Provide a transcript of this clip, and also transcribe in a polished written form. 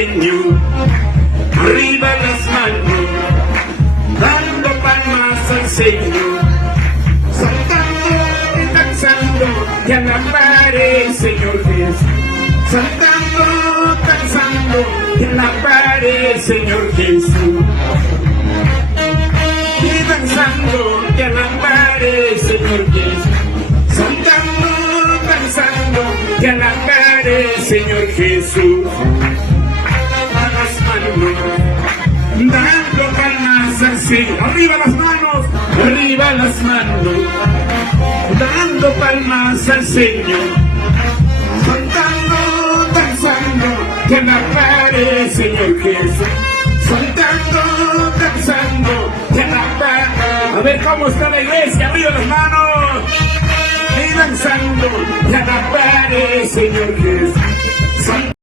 Señor. Arriba las manos, dando palmas al Señor. Saltando y danzando, y alabaré, Señor Jesús. Saltando, danzando, y alabaré, Señor Jesús. Y danzando, y alabaré, Señor Jesús. Saltando, danzando, y alabaré, Señor Jesús. A las manos, dando palmas así. Arriba las manos, arriba las manos, dando palmas al Señor. Saltando, danzando, que alabaré, Señor Jesús. Saltando, danzando, que alabaré. A ver cómo está la iglesia, arriba las manos. Y danzando, que alabaré, Señor Jesús.